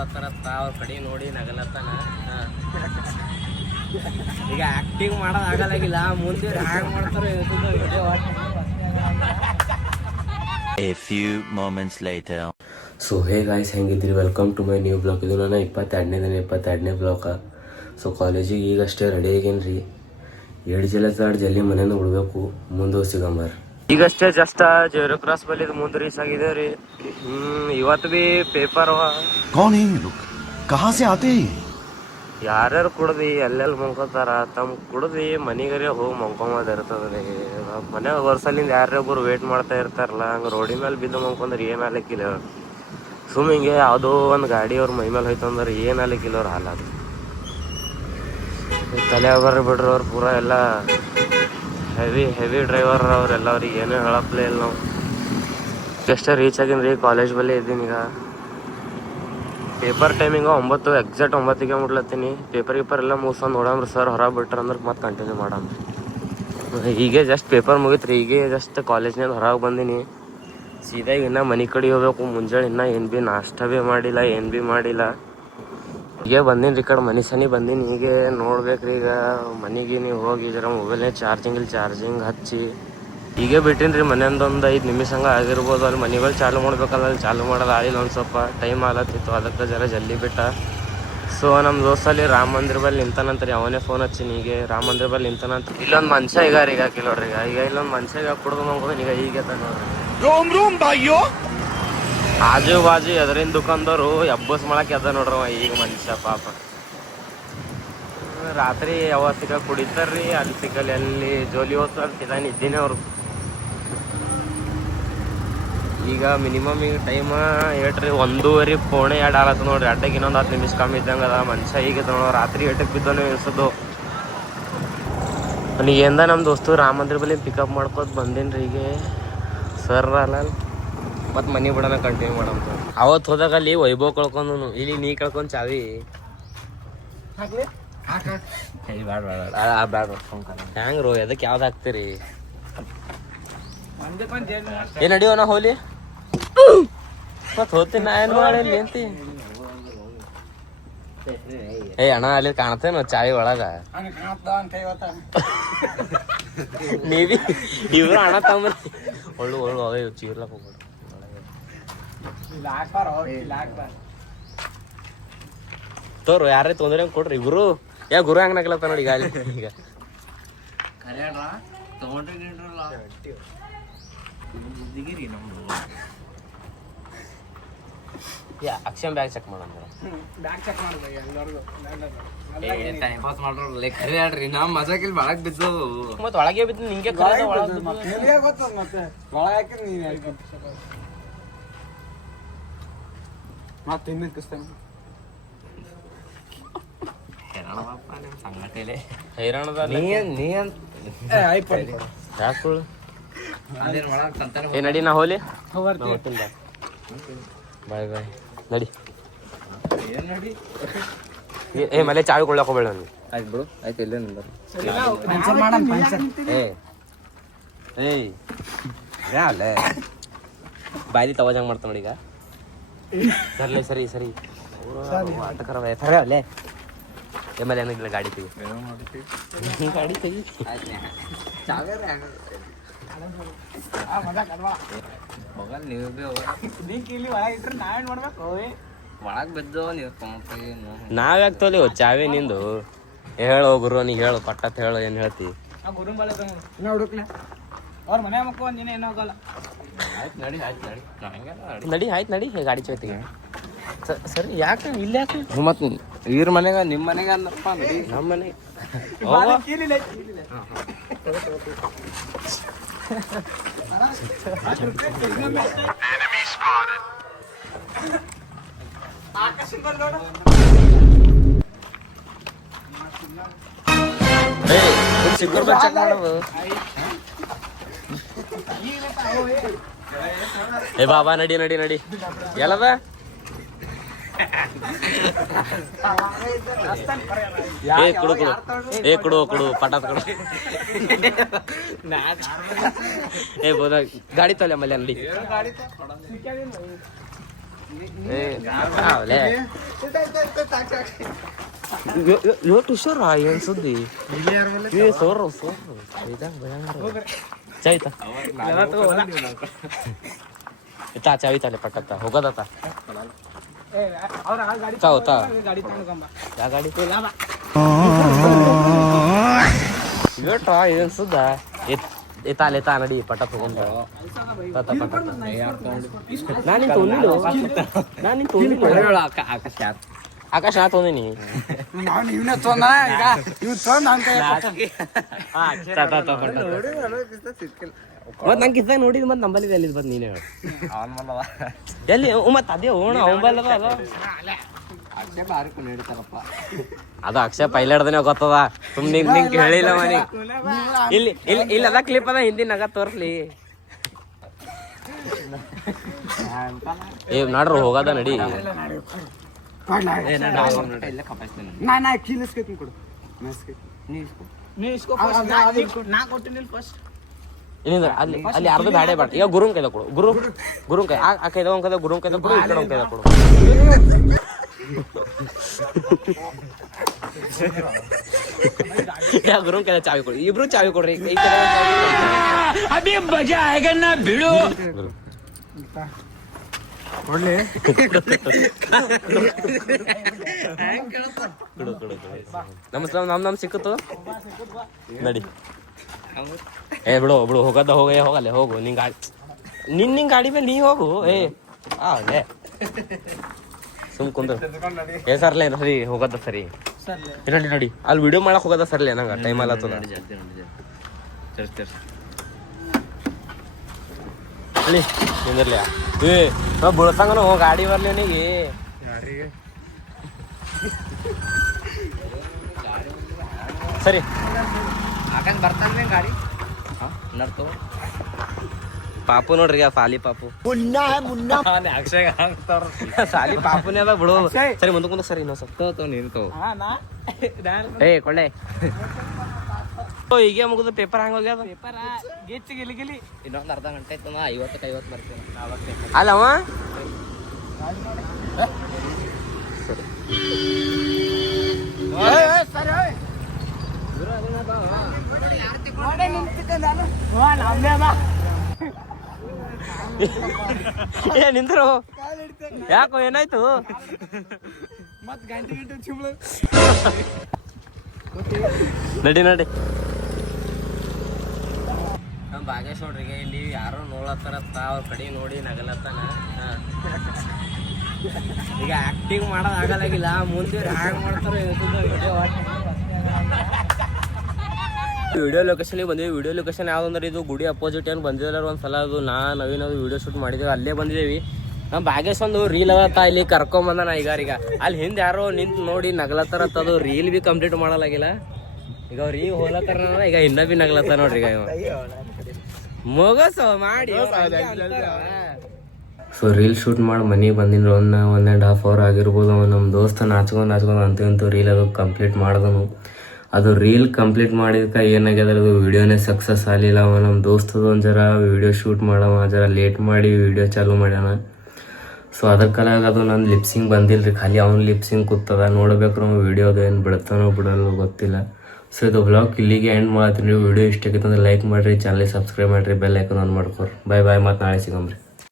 ಮಾಡತ್ತಾರತ್ತ ಅವ್ರ ಕಡೆ ನೋಡಿ ನಗಲತ್ತಾನ. ಈಗ ಆಕ್ಟಿಂಗ್ ಮಾಡೋದು ಆಗಲಾಗಿಲ್ಲ, ಮುಂದೆ ಹ್ಯಾಂಗ್ ಮಾಡ್ತಾರೆ A few moments later. So hey guys, ಹೆಂಗಿದ್ರಿ? Welcome to my new blog. ಇದು ನನ್ನ 22ನೇ ಬ್ಲಾಗ. ಸೊ ಕಾಲೇಜಿಗೆ ಈಗಷ್ಟೇ ರೆಡಿ ಆಗೇನ್ರಿ. 7 ಜಲ್ದಿ ಮನೆಯಿಂದ ಬಿಡ್ಬೇಕು, ಮುಂದೆ ಸಿಗಂಬರ್. ಈಗಷ್ಟೇ ಜಸ್ಟ್ ಜೇರೋ ಕ್ರಾಸ್ ಬಲ್ಲಿ ಮುಂದೆ ರೀಚ್ ಆಗಿದ್ದೇವೆ ರೀ. ಇವತ್ತು ಬಿ ಪೇಪರ್ कौन है ये लोग? कहाँ से आते हैं? ಯಾರ್ಯಾರು ಕುಡ್ದು ಎಲ್ಲೆಲ್ಲಿ ಮಂಕೋತಾರ, ತಮ್ಮ ಕುಡ್ದು ಮನೆಗರೆ ಹೋಗಿ ಮಂಕೊಂಬದ್ ಇರ್ತದ್ರಿ. ಮನ್ಯಾಗ ವರ್ಷಲಿಂದ ಯಾರ್ಯಾರು ವೇಟ್ ಮಾಡ್ತಾ ಇರ್ತಾರಲ್ಲ, ಹಂಗೆ ರೋಡಿ ಮೇಲೆ ಬಿದ್ದು ಮಂಕೊಂಡ್ರೆ ಏನು ಆಲಿಕ್ಕಿಲ್ಲ. ಸುಮ್ ಹಿಂಗೆ ಯಾವುದೋ ಒಂದು ಗಾಡಿ ಅವ್ರ ಮೈ ಮೇಲೆ ಹೋಯ್ತು ಅಂದ್ರೆ ಏನು ಆಲಿಕ್ಕಿಲ್ಲ ಅವ್ರು ಹಾಲಾದ್ರು. ತಲೆ ಬರ್ರಿ ಬಿಡ್ರಿ, ಅವ್ರು ಪೂರ ಎಲ್ಲ ಹೆವಿ ಡ್ರೈವರ್ ಅವ್ರೆಲ್ಲ. ಅವ್ರಿಗೆ ಏನೂ ಹೇಳಪ್ಲೇ ಇಲ್ಲ. ನಾವು ಎಷ್ಟೇ ರೀಚ್ ಆಗೀನಿ ರೀ, ಕಾಲೇಜ್ ಬಲ್ಲೇ ಇದ್ದೀನಿ. ಈಗ ಪೇಪರ್ ಟೈಮಿಂಗು 9, ಎಕ್ಸಾಕ್ಟ್ 9ಗೆ ಮುಟ್ಲತ್ತೀನಿ. ಪೇಪರ್ ಎಲ್ಲ ಮುಗಿಸ್ಕೊಂಡು ನೋಡಮ್ರಿ ಸರ್ ಹೊರಗೆ ಬಿಟ್ರೆ ಅಂದ್ರೆ ಮತ್ತೆ ಕಂಟಿನ್ಯೂ ಮಾಡಮ್ರಿ. ಹೀಗೆ ಜಸ್ಟ್ ಪೇಪರ್ ಮುಗಿತ್ರಿ, ಹೀಗೆ ಜಸ್ಟ್ ಕಾಲೇಜ್ನಿಂದ ಹೊರಗೆ ಬಂದೀನಿ. ಸೀದಾ ಇನ್ನೂ ಮನೆ ಕಡೆ ಹೋಗ್ಬೇಕು. ಮುಂಜಾನೆ ಇನ್ನೂ ಏನು ಭೀ ನಾಷ್ಟ ಭೀ ಮಾಡಿಲ್ಲ, ಏನು ಭೀ ಮಾಡಿಲ್ಲ. ಹೀಗೆ ಬಂದೀನಿ ರೀ, ಈ ಕಡೆ ಮನೆ ಸನಿ ಬಂದೀನಿ. ಹೀಗೆ ನೋಡ್ಬೇಕ್ರಿ ಈಗ ಮನೆಗೆ ನೀವು ಹೋಗಿ ಜರ ಮೊಬೈಲ್ನೇ ಚಾರ್ಜಿಂಗ್ ಹಚ್ಚಿ ಹೀಗೆ ಬಿಟ್ಟಿನಿ ರೀ. ಮನೆಯೊಂದೊಂದು 5 ನಿಮಿಷ ಹಂಗೆ ಆಗಿರ್ಬೋದು. ಅಲ್ಲಿ ಮನೆಗಳು ಚಾಲು ಮಾಡ್ಬೇಕಲ್ಲ, ಅಲ್ಲಿ ಚಾಲು ಮಾಡೋದು ಆಗಿಲ್ಲ. ಒಂದು ಸ್ವಲ್ಪ ಟೈಮ್ ಆಗತ್ತಿತ್ತು, ಅದಕ್ಕೆ ಜರ ಜಲ್ದಿ ಬಿಟ್ಟ. ಸೊ ನಮ್ಮ ದೋಸ್ತಲ್ಲಿ ರಾಮ ಮಂದಿರ ಬಲ್ಲಿ ನಿಂತಾನಂತ್ರಿ. ಅವನೇ ಫೋನ್ ಹಚ್ಚಿನಿ. ಹೀಗೆ ರಾಮ ಮಂದಿರ ಬಲ್ಲಿ ನಿಂತಾನಂತ. ಇಲ್ಲೊಂದು ಮನುಷ್ಯ ಈಗ ಹಾಕಿಲ್ಲೋಡ್ರಿ. ಈಗ ಇಲ್ಲೊಂದು ಮನುಷ್ಯ ಈಗ ಕುಡ್ದು ನೋಡ್ಬೋದು. ಈಗ ನೋಡ್ರಿ, ಆಜು ಬಾಜು ಎದರಿನ ದುಕಾನ್ದವ್ರು ಎಬ್ಬಸ್ ಮಾಡಕ್ಕೆ ಎದ ನೋಡ್ರವ ಈಗ ಮನುಷ್ಯ ಪಾಪ. ರಾತ್ರಿ ಯಾವತ್ತಿಗ ಕುಡಿತಾರ್ರಿ, ಅಲ್ಲಿ ಸಿಗಲ್ಲಿ ಅಲ್ಲಿ ಜೋಲಿ ಹೋಗ್ತು ಅಂತ ಇದ್ದೀನಿ ಅವ್ರು. ಈಗ ಮಿನಿಮಮ್ ಈಗ ಟೈಮ್ ಹೇಳ್ರಿ 1:30 ಪೌಣೆ 2 ಆಗತ್ತೆ ನೋಡ್ರಿ. ಅಡ್ಡಕ್ಕೆ ಇನ್ನೊಂದು 10 ನಿಮಿಷ ಕಮ್ಮಿ ಇದ್ದಂಗೆ ಅದ. ಮನುಷ್ಯ ಈಗ ನೋಡೋ ರಾತ್ರಿ 8ಕ್ಕೆ ಬಿದ್ದೋನೆ ಇನ್ಸೋದು. ನನಗೇಂದ ನಮ್ಮ ದೋಸ್ತು ರಾಮ ಮಂದಿರ ಬಲ್ಲಿ ಪಿಕಪ್ ಮಾಡ್ಕೋತ ಬಂದೀನಿ ರೀ. ಈಗ ಸರ್ ಅಲ್ಲ ಮತ್ತು ಮನೆ ಬಿಡೋಣ ಕಂಟಿನ್ಯೂ ಮಾಡಂತ. ಅವತ್ತು ಹೋದಾಗ ಅಲ್ಲಿ ವೈಭವ್ ಕಳ್ಕೊಂಡು, ಇಲ್ಲಿ ನೀ ಕಳ್ಕೊಂಡು ಚಾವಿ ಬ್ಯಾಡ ಹ್ಯಾಂಗ್ ರೋ, ಎದಕ್ಕೆ ಯಾವ್ದು ಹಾಕ್ತೀರಿ? ಏನ್ ನಡಿಯೋ ನಾ ಹೋಲಿ ಮತ್ ಹೋಗ್ತೀನಿ. ನಾ ಏನ್ ಮಾಡಿ ಅಂತಿ? ಅಣ್ಣ ಅಲ್ಲಿ ಕಾಣ್ತೇನೋ ಚಾವಿ ಒಳಗ. ನೀವಿ ಇವ್ರು ಅಣ್ಣ ತಮ್ಮ ಒಳ್ಳು ಅವೇ ಚೀರ್ಲಕ್ ಹೋಗ್ಬೇಡ. ತೋರು ಯಾರೇ ತೊಂದ್ರೆ ಕೊಡ್ರಿ ಇಬ್ರು. ಗುರು ಹಂಗ ನಗ್ಲತ್ತ ನೋಡಿ ಈಗ. ಈಗ ಅಕ್ಷಮ್ ಬ್ಯಾಗ್ ಚೆಕ್ ಮಾಡಂದ್ರ ಹೇಳ್ರಿ. ನಾ ಮಜಾಕಿಲ್ ಬಾಳಕ್ ಬಿದ್ದು ಮತ್ ಒಳಗೆ ಬಿದ್ದು ನಿಂಗೆ ನಡಿ ನಾ ಹೋಲಿ. ಬಾಯ್ ಬಾಯ್ ನಡಿ. ಮಲೆ ಚಾವಿ ಕೊಳ್ಳಕ್ ಹೋಗ್ಬೇಡ. ಆಯ್ತು ಬಿಡು, ಆಯ್ತು. ಇಲ್ಲೇ ಅಲ್ಲೇ ಬಾಯ್ಲಿ ತವಾಜಂಗ್ ಮಾಡ್ತಾ ನೋಡಿ. ಈಗ ಸರಿ ಆಟಕರ ಅಲ್ಲೇ ಎಮ್ಮಲೆ ಏನಿಲ್ಲ. ಗಾಡಿ ತೆಗಿ, ಗಾಡಿ ತೆಗಿ. ನಾವ್ಯಾಕೆ ತೋಲಿ ಚಾವಿ ನಿಂದು? ಹೇಳು ಗುರು, ನೀ ಹೇಳು ಪಟ್ಟತ್ ಹೇಳು. ಏನ್ ಹೇಳ್ತಿ? ನಡಿ ಆಯ್ತು ನಡಿ. ಗಾಡಿ ಚೋತಿಗೆ ಸರಿ. ಯಾಕೆ ಇಲ್ಲ? ಯಾಕೆ ಮತ್ ಇವ್ರ ಮನೆಗ ನಿಮ್ಮ ಮನೆಗ ಅಂದಪ್ಪ. ನಮ್ಮ ಮನೆ ಬಾಬಾ ನಡಿ ನಡಿ ನಡಿ. ಎಲ್ಲದ ಕೊಡು ಪಟಾತ್ ಕೊಡು. ಬೋದ ಗಾಡಿ ತಲೆ ಆಮೇಲೆ ಅಲ್ಲಿ ಇವತ್ತು ಹುಷಾರ ಏನ್ ಸುದ್ದಿ ಸೋರು ಚಾಯ್ತಾ ಇತ್ತಾ ಚಾವಿತಾಲೆ ಪಟ್ಟತ್ತ ಹೋಗೋದತ್ತ ಹೋತಾ ಯಾ ಗಾಡಿ ಇವಟ್ರ ಏನ್ ಸುದ್ದ ಎತ್ತಾ ನಡಿ ಪಟ್ಟ ತಗೊಂಡ ನಾನು ತೊಗೊಂಡಿಲ್ಲ ಆಕಾಶ ನಾ ತೊಂದಿನಿ ಮತ್ ನಂಗೆ ಕಿತ್ತಾಗ ನೋಡಿದ್ ಮತ್ ನಂಬಲ್ಲಿ ಎಲ್ಲಿ ಬಂದ್ ನೀನೇ ಎಲ್ಲಿ ಮತ್ ಅದೇ ಹೋಣ ಅವಲ್ಲ ಅದು ಅಕ್ಷಯ ಪೈಲಾಡ್ದನೆ ಗೊತ್ತದ ಸುಮ್ ನಿಂಗ್ ಹೇಳಿಲ್ಲ ಮನಿ ಇಲ್ಲಿ ಇಲ್ಲಿ ಇಲ್ಲಿ ಅದ ಕ್ಲಿಪ್ ಅದ ಹಿಂದಿನ ನಗ ತೋರ್ಸ್ಲಿ ಏ ನಾಡ್ರು ಹೋಗದ ನಡಿ ಅಲ್ಲಿ ಅಲ್ಲಿ ಅರ್ಧ ಬ್ಯಾಡೆ ಬಾಟ ಈಗ ಗುರುನ್ ಕೈದ ಕೊಡು ಗುರುನ್ ಕೈ ಆ ಕೈದ ಒಂದ್ ಕೈದ ಗುರುನ್ ಕೈದ ಕೊಡು ಈ ಕಡೆ ಒಂದ್ ಕೈದ ಕೊಡು ಗುರುನ್ ಕೈದ ಚಾವಿ ಕೊಡು ಇಬ್ರು ಚಾವಿ ಕೊಡ್ರಿ ಈ ಕಡೆ ಅಭಿ ಮಜಾ ಆಗನ್ನ ಬಿಡು ನಮ್ ಸಿಕ್ಕತ್ತು ನಡಿ ಏ ಬಿಡು ಬಿಡು ಹೋಗದ ಹೋಗಲ್ಲ ಹೋಗು ನಿನ್ ಗಾಡಿ ಮೇಲೆ ನೀ ಹೋಗು ಏ ಅಲ್ಲೇ ಸುಮ್ ಕುಂದ್ರ ಏ ಸರ್ಲೇ ಸರಿ ಹೋಗದ ಸರಿ ನಡಿ ನಡಿ ಅಲ್ಲಿ ವಿಡಿಯೋ ಮಾಡಕ್ ಹೋಗದ ಸರ್ಲೇ ನಂಗ ಟೈಮ್ ಅಲ್ಲ ಅಲ್ಲಿ ನಿಂದಿರ್ಲಿ ಏ ನಾ ಬುಳಸಂಗನ ಹೋಗಿ ಗಾಡಿ ಬರ್ಲಿ ಅವನಿಗೆ ಸರಿ ಹಾಕಂದ್ ಬರ್ತಾನೆ ಗಾಡಿ ನಡ್ತು ಪಾಪು ನೋಡ್ರಿ ಸಾಲಿ ಪಾಪು ಸಾಲಿ ಪಾಪುನೇ ಅದ ಬಿಡು ಸರಿ ಮುಂದಕ್ಕೆ ಸರಿ ಇನ್ನೊಂದ್ ಸ್ವಲ್ಪ ನೀನು ಏ ಕೊಳ್ಳೆ ಈಗ ಮುಗಿದು ಪೇಪರ್ ಹಂಗ ಹೋಗ್ಯದ ಪೇಪರ್ ಗಿಲಿ ಇನ್ನೊಂದು ಅರ್ಧ ಗಂಟೆ ಆಯ್ತು 50 ಬರ್ತೀನಿ ಅಲ್ಲವ ಏ ನಿಂದ್ರು ಯಾಕೋ ಏನಾಯ್ತು ನಡಿ ನಡಿ ನಮ್ಮ ಭಾಗೇಶ್ ನೋಡ್ರಿಗೆ ಇಲ್ಲಿ ಯಾರೋ ನೋಡತ್ತಾರತ್ತ ಅವ್ರ ಕಡೆ ನೋಡಿ ನಗಲತ್ತಾನ ಈಗ ಆಕ್ಟಿಂಗ್ ಮಾಡೋದ್ ಆಗಲಾಗಿಲ್ಲ ಮುಂದೆ ಹ್ಯಾಂಗ್ ಮಾಡ್ತಾರೋ ವಿಡಿಯೋ ಲೊಕೇಶನ್ ಬಂದಿವಿ ವಿಡಿಯೋ ಲೊಕೇಶನ್ ಯಾವ್ದಂದ್ರೆ ಇದು ಗುಡಿ ಅಪೋಸಿಟ್ ಏನು ಬಂದಿಲ್ಲ ಒಂದ್ಸಲ ಅದು ನವೀನ್ ವಿಡಿಯೋ ಶೂಟ್ ಮಾಡಿದ್ದೇವೆ ಅಲ್ಲೇ ಬಂದಿದ್ದೇವಿ ನಮ್ಮ ಭಾಗೇಶ್ ಒಂದು ರೀಲ್ ಅದತ್ತ ಇಲ್ಲಿ ಕರ್ಕೊಂಬಂದ ಈಗಾರೀಗ ಅಲ್ಲಿ ಹಿಂದೆ ಯಾರೋ ನಿಂತು ನೋಡಿ ನಗಲತ್ತಾರತ್ತ ಅದು ರೀಲ್ ಬಿ ಕಂಪ್ಲೀಟ್ ಮಾಡಲಾಗಿಲ್ಲ ಈಗ ಅವ್ರು ಈಗ ಹೋಲತ್ತಾರ ಈಗ ಇನ್ನ ಬಿ ನಗ್ಲತ್ತಾರ ನೋಡ್ರಿ ಈಗ ಮೊಗಸು ಮಾಡಿ ಸೊ ರೀಲ್ ಶೂಟ್ ಮಾಡಿ ಮನೆಗೆ ಬಂದಿದ್ರು 1.5 hour ಆಗಿರ್ಬೋದು ನಮ್ಮ ದೋಸ್ತ ನಾಚ್ಕೊಂಡು ಅಂತೂ ರೀಲ್ ಅದು ಕಂಪ್ಲೀಟ್ ಮಾಡ್ದನು ಅದು ರೀಲ್ ಕಂಪ್ಲೀಟ್ ಮಾಡಿದಕ್ಕೆ ಏನಾಗ್ಯದ ಅದು ವಿಡಿಯೋನೇ ಸಕ್ಸಸ್ ಆಗಲಿಲ್ಲ ಅವ ನಮ್ಮ ದೋಸ್ತದ ಒಂದು ಜರ ವಿಡಿಯೋ ಶೂಟ್ ಮಾಡವ ಜರ ಲೇಟ್ ಮಾಡಿ ವಿಡಿಯೋ ಚಾಲೂ ಮಾಡ್ಯಾನ ಸೊ ಅದ್ರ ಕಲಾಗ ಅದು ನನ್ನ ಲಿಪ್ಸಿಂಗ್ ಬಂದಿಲ್ಲ ರೀ ಖಾಲಿ ಅವ್ನು ಲಿಪ್ಸಿಂಗ್ ಕೂತದ ನೋಡ್ಬೇಕು ನಾವು ವಿಡಿಯೋದು ಏನು ಬಿಡ್ತಾನೋ ಬಿಡಲ್ಲೋ ಗೊತ್ತಿಲ್ಲ ಸೊ ಇದು ವ್ಲಾಗ್ ಇಲ್ಲಿಗೆ ಎಂಡ್ ಮಾಡ್ತೀನಿ ವಿಡಿಯೋ ಇಷ್ಟ ಆಗಿತ್ತು ಅಂದ್ರೆ ಲೈಕ್ ಮಾಡಿರಿ ಚಾನಲ್ ಸಬ್ಸ್ಕ್ರೈಬ್ ಮಾಡಿರಿ ಬೆಲ್ ಐಕನ್ ಆನ್ ಮಾಡ್ಕೊರಿ ಬಾಯ್ ಮತ್ತು ನಾಳೆ ಸಿಗಮ್ರಿ